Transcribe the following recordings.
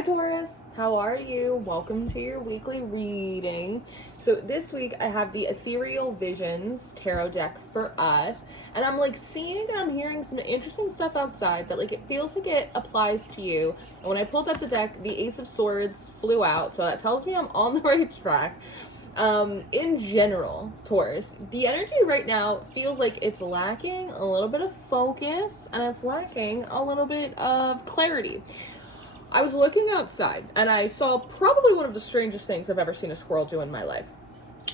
Hi Taurus, how are you? Welcome to your weekly reading. So this week I have the Ethereal Visions tarot deck for us, and I'm like seeing and I'm hearing some interesting stuff outside that like it feels like it applies to you. And when I pulled out the deck, the Ace of Swords flew out, so that tells me I'm on the right track. In general, Taurus, the energy right now feels like it's lacking a little bit of focus and it's lacking a little bit of clarity. I was looking outside and I saw probably one of the strangest things I've ever seen a squirrel do in my life.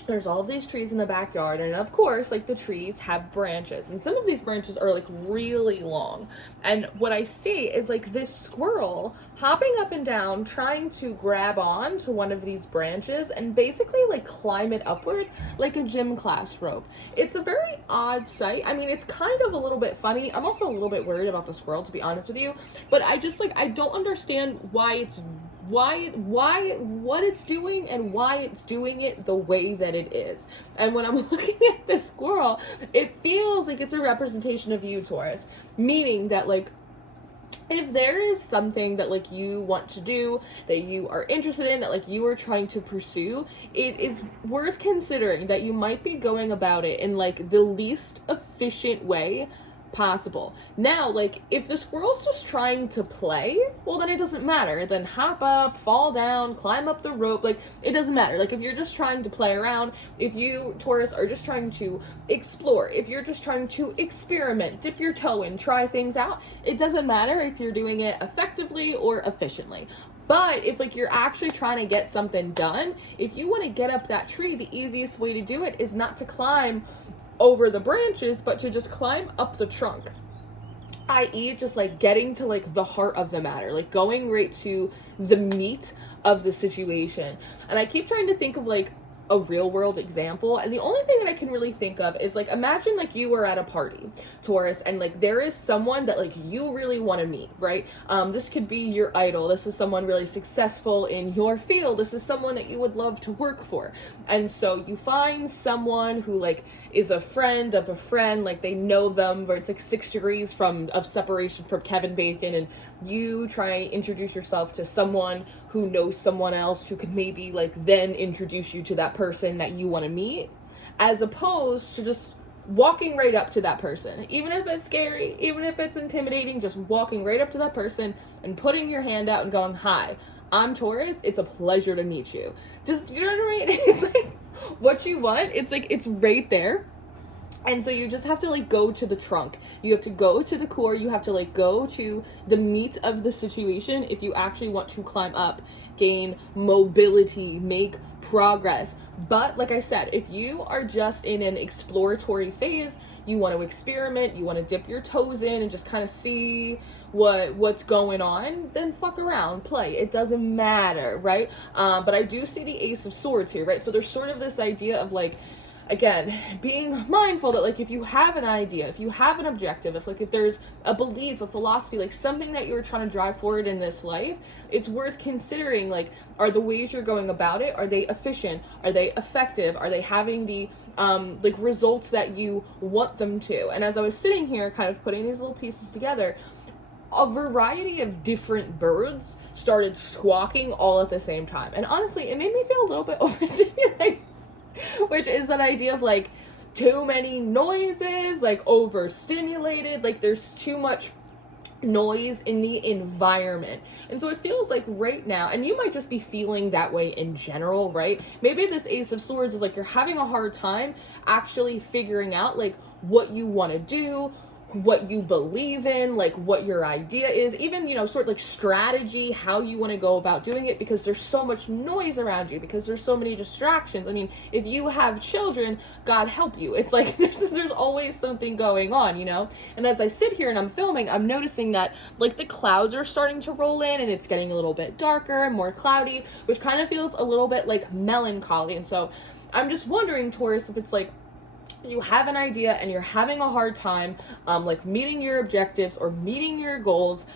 There's all of these trees in the backyard, and of course, like, the trees have branches, and some of these branches are like really long. And what I see is like this squirrel hopping up and down trying to grab on to one of these branches and basically like climb it upward like a gym class rope. It's a very odd sight. I mean, it's kind of a little bit funny. I'm also a little bit worried about the squirrel, to be honest with you, but I just like, I don't understand what it's doing and why it's doing it the way that it is. And when I'm looking at this squirrel, it feels like it's a representation of you, Taurus, meaning that like if there is something that like you want to do, that you are interested in, that like you are trying to pursue, it is worth considering that you might be going about it in like the least efficient way possible. Now, like, if the squirrel's just trying to play, well, then it doesn't matter. Then hop up, fall down, climb up the rope, like, it doesn't matter. Like, if you're just trying to play around, if you, Taurus, are just trying to explore, if you're just trying to experiment, dip your toe in, try things out, it doesn't matter if you're doing it effectively or efficiently. But if like you're actually trying to get something done, if you want to get up that tree, the easiest way to do it is not to climb over the branches, but to just climb up the trunk, i.e. just like getting to like the heart of the matter, like going right to the meat of the situation. And I keep trying to think of like a real world example, and the only thing that I can really think of is like, imagine like you were at a party, Taurus, and like there is someone that like you really want to meet, right? This could be your idol, this is someone really successful in your field, this is someone that you would love to work for. And so you find someone who like is a friend of a friend, like they know them, where it's like 6 degrees of separation from Kevin Bacon, and you try and introduce yourself to someone who knows someone else who could maybe like then introduce you to that person that you want to meet, as opposed to just walking right up to that person, even if it's scary, even if it's intimidating, just walking right up to that person and putting your hand out and going, "Hi, I'm Taurus, it's a pleasure to meet you." Just, you know what I mean? It's like what you want, it's like it's right there. And so you just have to like go to the trunk. You have to go to the core. You have to like go to the meat of the situation if you actually want to climb up, gain mobility, make progress. But like I said, if you are just in an exploratory phase, you want to experiment, you want to dip your toes in and just kind of see what's going on, then fuck around, play. It doesn't matter, right? But I do see the Ace of Swords here, right? So there's sort of this idea of like, again, being mindful that like if you have an idea, if you have an objective, if there's a belief, a philosophy, like something that you're trying to drive forward in this life, it's worth considering like, are the ways you're going about it, are they efficient, are they effective, are they having the like results that you want them to? And as I was sitting here kind of putting these little pieces together, a variety of different birds started squawking all at the same time, and honestly it made me feel a little bit overstimulated, which is that idea of like too many noises, like overstimulated, like there's too much noise in the environment. And so it feels like right now, and you might just be feeling that way in general, right? Maybe this Ace of Swords is like you're having a hard time actually figuring out like what you want to do, what you believe in, like what your idea is, even, you know, sort of like strategy, how you want to go about doing it, because there's so much noise around you, because there's so many distractions. I mean, if you have children, God help you. It's like there's always something going on, you know? And as I sit here and I'm filming, I'm noticing that like the clouds are starting to roll in and it's getting a little bit darker and more cloudy, which kind of feels a little bit like melancholy. And so I'm just wondering, Taurus, if it's like you have an idea and you're having a hard time like meeting your objectives or meeting your goals,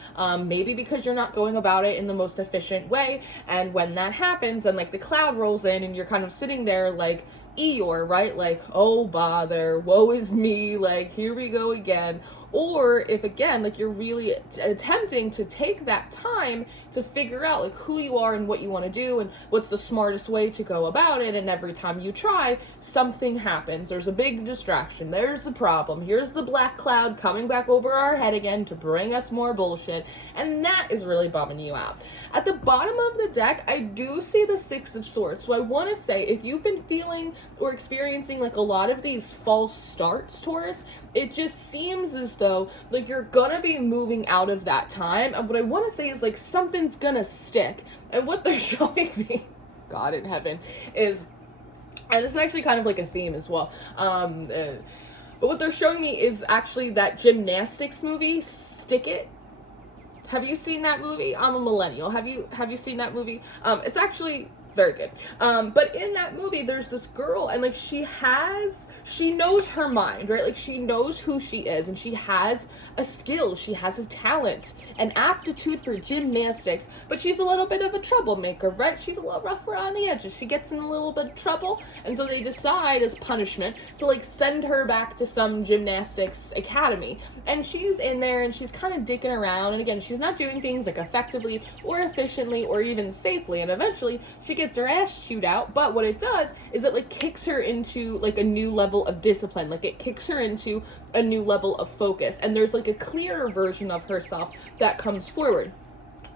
maybe because you're not going about it in the most efficient way. And when that happens, then like the cloud rolls in and you're kind of sitting there like Eeyore, right? Like, oh bother, woe is me, like, here we go again. Or if, again, like, you're really attempting to take that time to figure out, like, who you are and what you want to do and what's the smartest way to go about it, and every time you try, something happens. There's a big distraction. There's the problem. Here's the black cloud coming back over our head again to bring us more bullshit, and that is really bumming you out. At the bottom of the deck, I do see the Six of Swords, so I want to say, if you've been feeling or experiencing, like, a lot of these false starts, Taurus, it just seems as though, like, you're gonna be moving out of that time, and what I want to say is, like, something's gonna stick, and what they're showing me, God in heaven, is, and it's actually kind of like a theme as well, but what they're showing me is actually that gymnastics movie, Stick It. Have you seen that movie? I'm a millennial. Have you seen that movie? It's actually very good. But in that movie, there's this girl, and, like, she knows her mind, right? Like, she knows who she is, and she has a skill, she has a talent, an aptitude for gymnastics, but she's a little bit of a troublemaker, right? She's a little rough around the edges. She gets in a little bit of trouble, and so they decide, as punishment, to, like, send her back to some gymnastics academy. And she's in there, and she's kind of dicking around, and again, she's not doing things, like, effectively or efficiently or even safely, and eventually she gets her ass chewed out. But what it does is it, like, kicks her into, like, a new level of discipline. Like, it kicks her into a new level of focus, and there's, like, a clearer version of herself that comes forward.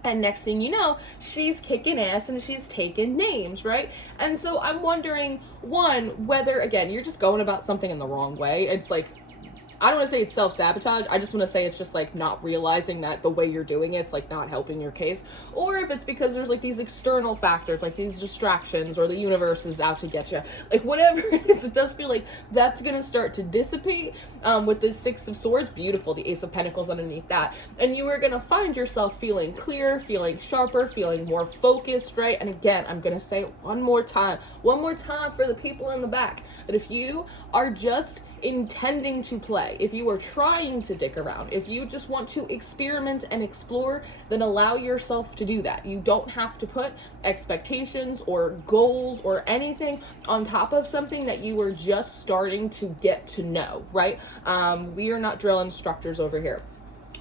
And next thing you know, she's kicking ass and she's taking names, right? And so I'm wondering, one, whether, again, you're just going about something in the wrong way. It's like, I don't want to say it's self-sabotage, I just want to say it's just, like, not realizing that the way you're doing it's, like, not helping your case. Or if it's because there's, like, these external factors, like these distractions, or the universe is out to get you. Like, whatever it is, it does feel like that's going to start to dissipate with the Six of Swords. Beautiful, the Ace of Pentacles underneath that. And you are going to find yourself feeling clear, feeling sharper, feeling more focused, right? And again, I'm going to say it one more time for the people in the back, that if you are just intending to play, if you are trying to dick around, if you just want to experiment and explore, then allow yourself to do that. You don't have to put expectations or goals or anything on top of something that you are just starting to get to know, right? We are not drill instructors over here.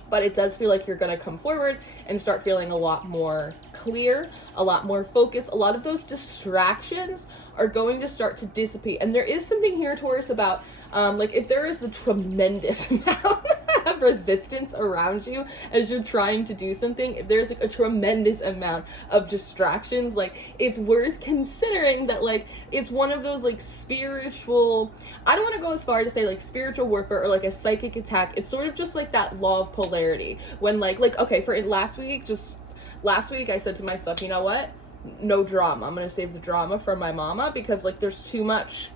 But it does feel like you're going to come forward and start feeling a lot more clear, a lot more focused. A lot of those distractions are going to start to dissipate. And there is something here, Taurus, about, like, if there is a tremendous amount of resistance around you as you're trying to do something, if there's, like, a tremendous amount of distractions, like, it's worth considering that, like, it's one of those, like, spiritual, I don't want to go as far to say, like, spiritual warfare or, like, a psychic attack. It's sort of just like that law of polarity, when, like, okay, for last week I said to myself, you know what, no drama, I'm gonna save the drama for my mama, because, like, there's too much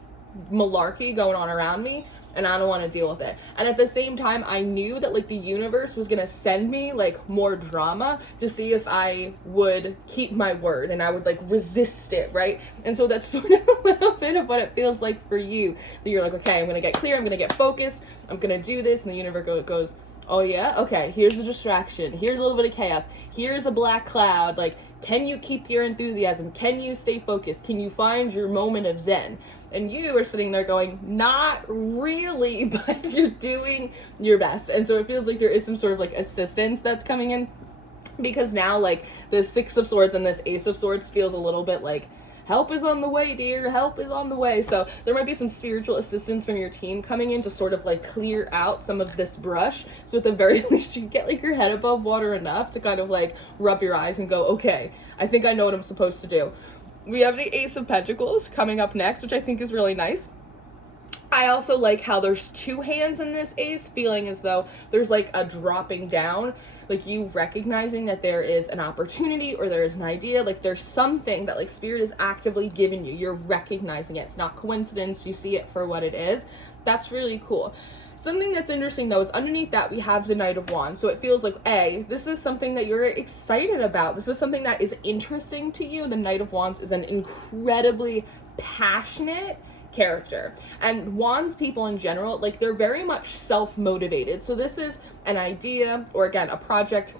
malarkey going on around me and I don't want to deal with it. And at the same time, I knew that, like, the universe was gonna send me, like, more drama to see if I would keep my word and I would, like, resist it, right? And so that's sort of a little bit of what it feels like for you, that you're like, okay, I'm gonna get clear, I'm gonna get focused, I'm gonna do this, and the universe goes, oh yeah? Okay, here's a distraction. Here's a little bit of chaos. Here's a black cloud. Like, can you keep your enthusiasm? Can you stay focused? Can you find your moment of zen? And you are sitting there going, not really, but you're doing your best. And so it feels like there is some sort of, like, assistance that's coming in, because now, like, the Six of Swords and this Ace of Swords feels a little bit like, help is on the way, dear. Help is on the way. So there might be some spiritual assistance from your team coming in to sort of, like, clear out some of this brush. So at the very least, you get, like, your head above water enough to kind of, like, rub your eyes and go, okay, I think I know what I'm supposed to do. We have the Ace of Pentacles coming up next, which I think is really nice. I also like how there's two hands in this ace, feeling as though there's, like, a dropping down, like, you recognizing that there is an opportunity or there is an idea, like, there's something that, like, spirit is actively giving you. You're recognizing it. It's not coincidence. You see it for what it is. That's really cool. Something that's interesting, though, is underneath that we have the Knight of Wands. So it feels like, A, this is something that you're excited about. This is something that is interesting to you. The Knight of Wands is an incredibly passionate character, and Wands people in general, like, they're very much self-motivated. So this is an idea, or again, a project,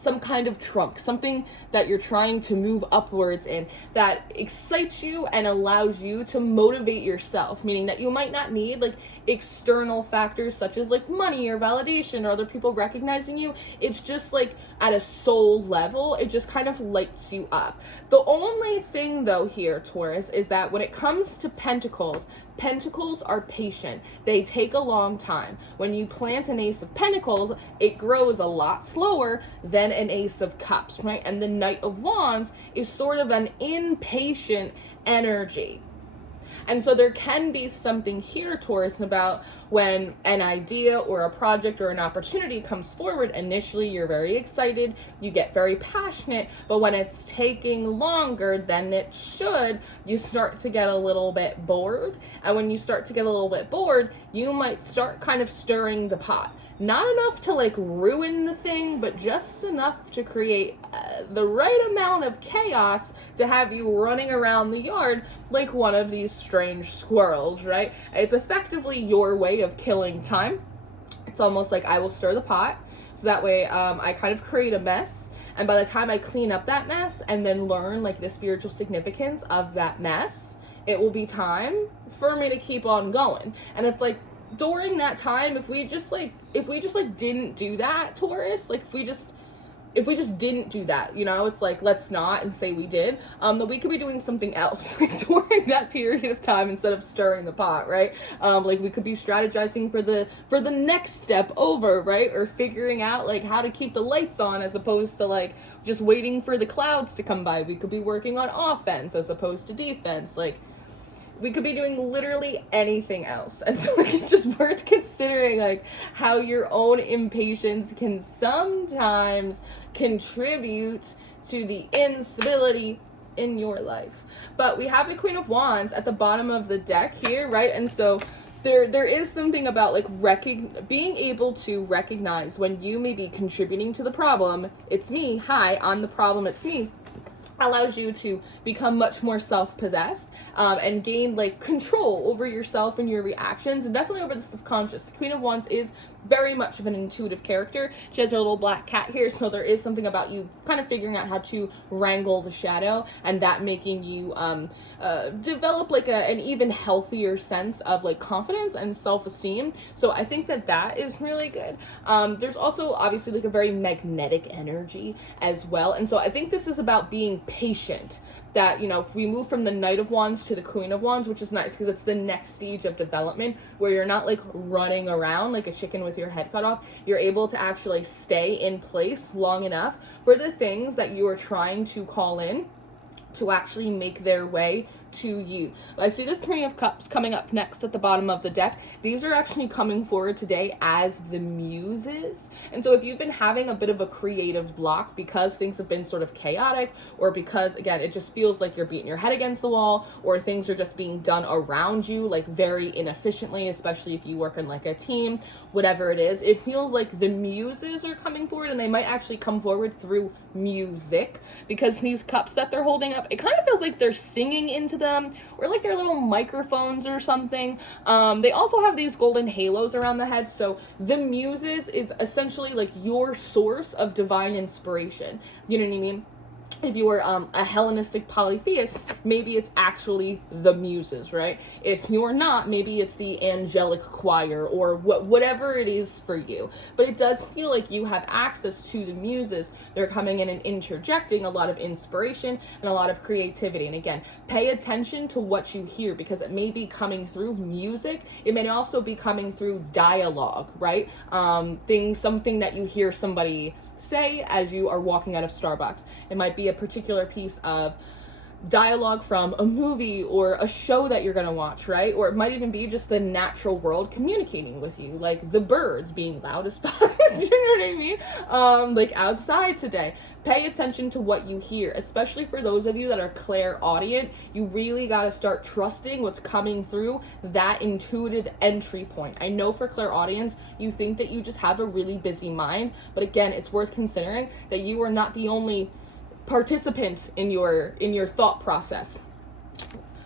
some kind of trunk, something that you're trying to move upwards in that excites you and allows you to motivate yourself, meaning that you might not need like external factors such as like money or validation or other people recognizing you. It's just like at a soul level, it just kind of lights you up. The only thing though here, Taurus, is that when it comes to pentacles, pentacles are patient. They take a long time. When you plant an ace of pentacles, it grows a lot slower than an ace of cups, right? And the Knight of Wands is sort of an impatient energy. And so there can be something here, Taurus, about when an idea or a project or an opportunity comes forward. Initially, you're very excited, you get very passionate, but when it's taking longer than it should, you start to get a little bit bored. And when you start to get a little bit bored, you might start kind of stirring the pot. Not enough to like ruin the thing, but just enough to create the right amount of chaos to have you running around the yard like one of these strange squirrels, right? It's effectively your way of killing time. It's almost like I will stir the pot, so that way I kind of create a mess. And by the time I clean up that mess and then learn like the spiritual significance of that mess, it will be time for me to keep on going. And it's like, during that time, if we just didn't do that, Taurus, like if we just didn't do that, you know, it's like, let's not and say we did, that we could be doing something else during that period of time instead of stirring the pot, right? Like we could be strategizing for the next step over, right? Or figuring out like how to keep the lights on as opposed to like just waiting for the clouds to come by. We could be working on offense as opposed to defense. Like, we could be doing literally anything else. And so like, it's just worth considering like how your own impatience can sometimes contribute to the instability in your life. But we have the Queen of Wands at the bottom of the deck here, right? And so there is something about like being able to recognize when you may be contributing to the problem. It's me, hi, I'm the problem, it's me. Allows you to become much more self-possessed and gain like control over yourself and your reactions, and definitely over the subconscious. The Queen of Wands is very much of an intuitive character. She has her little black cat here, so there is something about you kind of figuring out how to wrangle the shadow, and that making you develop like an even healthier sense of like confidence and self-esteem. So I think that is really good. There's also obviously like a very magnetic energy as well, and so I think this is about being patient. That, you know, if we move from the Knight of Wands to the Queen of Wands, which is nice because it's the next stage of development where you're not like running around like a chicken with your head cut off. You're able to actually stay in place long enough for the things that you are trying to call in to actually make their way to you. I see the Three of Cups coming up next at the bottom of the deck. These are actually coming forward today as the muses. And so if you've been having a bit of a creative block because things have been sort of chaotic, or because, again, it just feels like you're beating your head against the wall, or things are just being done around you like very inefficiently, especially if you work in like a team, whatever it is, it feels like the muses are coming forward, and they might actually come forward through music, because these cups that they're holding up, it kind of feels like they're singing into them, or like they're little microphones or something. They also have these golden halos around the head, so the muses is essentially like your source of divine inspiration. You know what I mean? If you were a Hellenistic polytheist, maybe it's actually the muses, right? If you're not, maybe it's the angelic choir, or whatever it is for you. But it does feel like you have access to the muses. They're coming in and interjecting a lot of inspiration and a lot of creativity. And again, pay attention to what you hear, because it may be coming through music. It may also be coming through dialogue, right? Something that you hear somebody say as you are walking out of Starbucks. It might be a particular piece of dialogue from a movie or a show that you're gonna watch, right? Or it might even be just the natural world communicating with you, like the birds being loud as fuck. You know what I mean? Like outside today. Pay attention to what you hear, especially for those of you that are clairaudient. You really got to start trusting what's coming through that intuitive entry point. I know for clairaudience, you think that you just have a really busy mind, but again, it's worth considering that you are not the only participant in your thought process.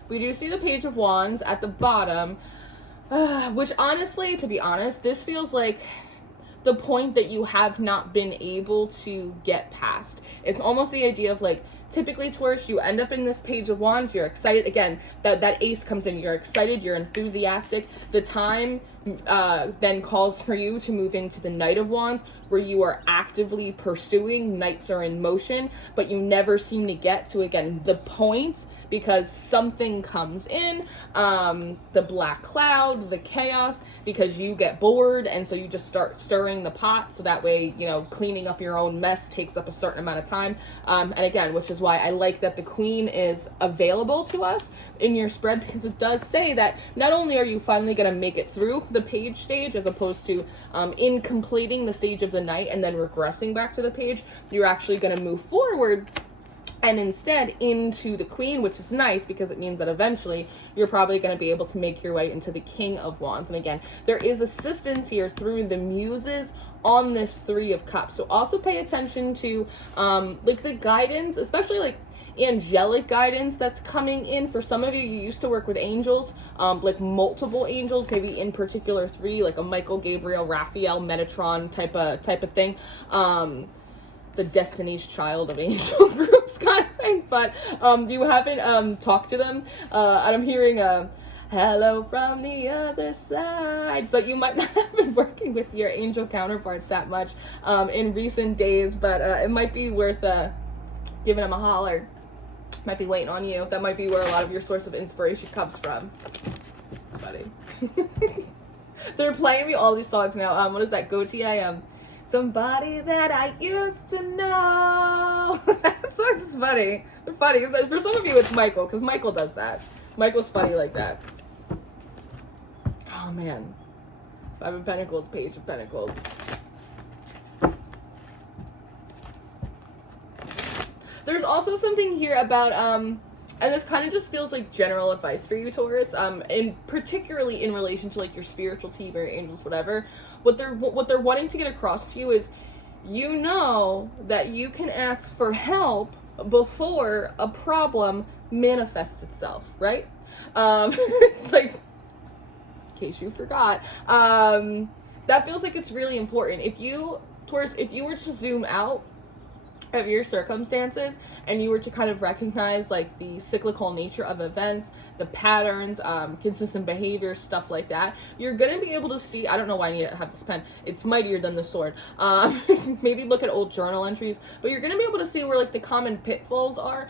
We do see the Page of Wands at the bottom, which honestly, to be honest, this feels like the point that you have not been able to get past. It's almost the idea of like, typically Taurus, you end up in this Page of Wands, you're excited, again, that ace comes in, you're excited, you're enthusiastic. The time then calls for you to move into the Knight of Wands, where you are actively pursuing, knights are in motion, but you never seem to get to, again, the point, because something comes in, the black cloud, the chaos, because you get bored, and so you just start stirring the pot, so that way, you know, cleaning up your own mess takes up a certain amount of time. And again, which is why I like that the Queen is available to us in your spread, because it does say that not only are you finally going to make it through the page stage, as opposed to in completing the stage of the Knight and then regressing back to the page, you're actually going to move forward and instead into the Queen, which is nice because it means that eventually you're probably going to be able to make your way into the King of Wands. And again, there is assistance here through the muses on this Three of Cups. So also pay attention to like the guidance, especially like angelic guidance that's coming in. For some of you, you used to work with angels, like multiple angels, maybe in particular three, like a Michael, Gabriel, Raphael, Metatron type of thing. The Destiny's Child of angel groups kind of thing, but you haven't talked to them, and I'm hearing hello from the other side, so you might not have been working with your angel counterparts that much in recent days, but it might be worth giving them a holler. Might be waiting on you. That might be where a lot of your source of inspiration comes from. It's funny. They're playing me all these songs now. What is that? Goatee, somebody that I used to know. That song's funny. They're funny. For some of you, it's Michael, because Michael does that. Michael's funny like that. Oh, man. Five of Pentacles, Page of Pentacles. There's also something here about, and this kind of just feels like general advice for you, Taurus, particularly in relation to like your spiritual team or your angels, whatever. What they're wanting to get across to you is, you know that you can ask for help before a problem manifests itself, right? It's like, in case you forgot, that feels like it's really important. If you, Taurus, if you were to zoom out of your circumstances and you were to kind of recognize like the cyclical nature of events, the patterns, consistent behavior, stuff like that, you're gonna be able to see, I don't know why I need to have this pen, it's mightier than the sword, maybe look at old journal entries, but you're gonna be able to see where like the common pitfalls are,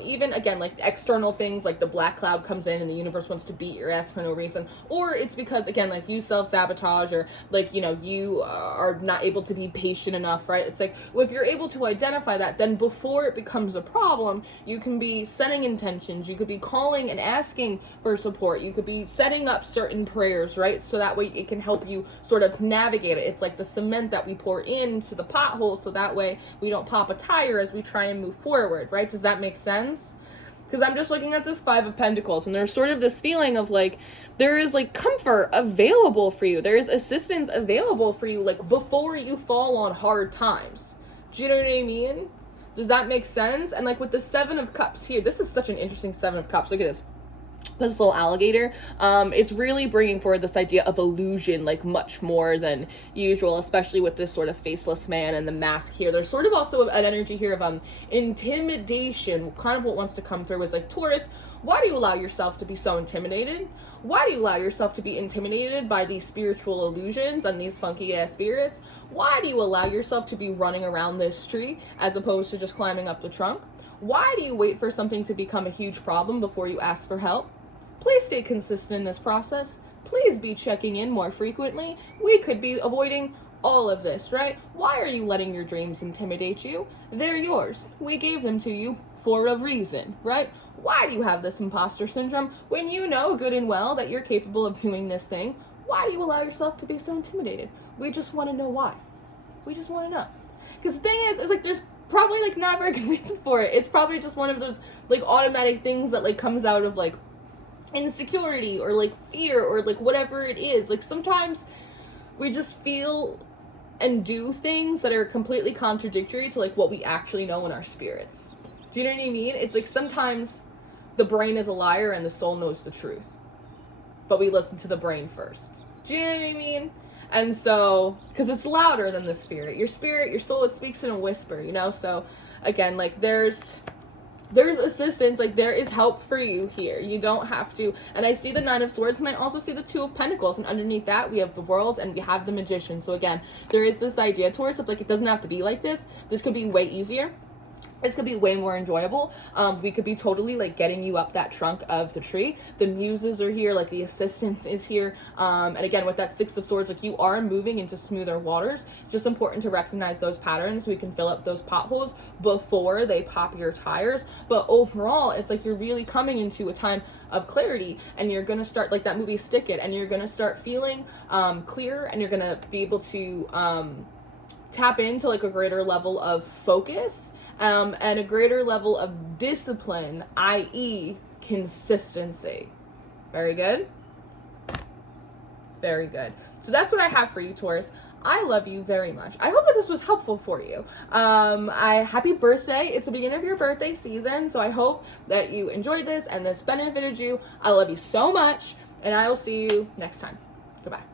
even again like external things like the black cloud comes in and the universe wants to beat your ass for no reason, or it's because again like you self-sabotage, or like, you know, you are not able to be patient enough, right? It's like, well, if you're able to identify that, then before it becomes a problem, you can be setting intentions, you could be calling and asking for support, you could be setting up certain prayers, right? So that way it can help you sort of navigate it. It's like the cement that we pour into the pothole, so that way we don't pop a tire as we try and move forward, right? Does that make sense? Because I'm just looking at this Five of Pentacles, and there's sort of this feeling of like, there is like comfort available for you, there is assistance available for you, like before you fall on hard times. Do you know what I mean? Does that make sense? And like with the Seven of Cups here, this is such an interesting Seven of Cups. Look at this. This little alligator. It's really bringing forward this idea of illusion, like much more than usual, especially with this sort of faceless man and the mask here. There's sort of also an energy here of intimidation. Kind of what wants to come through is like, Taurus, why do you allow yourself to be so intimidated? Why do you allow yourself to be intimidated by these spiritual illusions and these funky ass spirits? Why do you allow yourself to be running around this tree as opposed to just climbing up the trunk? Why do you wait for something to become a huge problem before you ask for help? Please stay consistent in this process. Please be checking in more frequently. We could be avoiding all of this, right? Why are you letting your dreams intimidate you? They're yours. We gave them to you for a reason, right? Why do you have this imposter syndrome when you know good and well that you're capable of doing this thing? Why do you allow yourself to be so intimidated? We just want to know why. We just want to know. Because the thing is like there's probably like not a very good reason for it. It's probably just one of those like automatic things that like comes out of like insecurity or like fear or like whatever it is. Like sometimes we just feel and do things that are completely contradictory to like what we actually know in our spirits. Do you know what I mean? It's like sometimes the brain is a liar and the soul knows the truth, but we listen to the brain first. Do you know what I mean? And so, because it's louder than the spirit, your soul, it speaks in a whisper, you know? So again, like there's assistance, like there is help for you here. You don't have to. And I see the Nine of Swords, and I also see the Two of Pentacles, and underneath that we have the World and we have the Magician. So again, there is this idea, Taurus, of like, it doesn't have to be like this. This could be way easier. This could be way more enjoyable. We could be totally like getting you up that trunk of the tree. The muses are here, like the assistance is here. And again, with that Six of Swords, like you are moving into smoother waters. It's just important to recognize those patterns so we can fill up those potholes before they pop your tires. But overall, it's like you're really coming into a time of clarity, and you're gonna start, like that movie Stick It, and you're gonna start feeling clear, and you're gonna be able to tap into like a greater level of focus and a greater level of discipline, i.e. consistency. Very good. Very good. So that's what I have for you, Taurus. I love you very much. I hope that this was helpful for you. Happy birthday. It's the beginning of your birthday season, so I hope that you enjoyed this and this benefited you. I love you so much, and I will see you next time. Goodbye.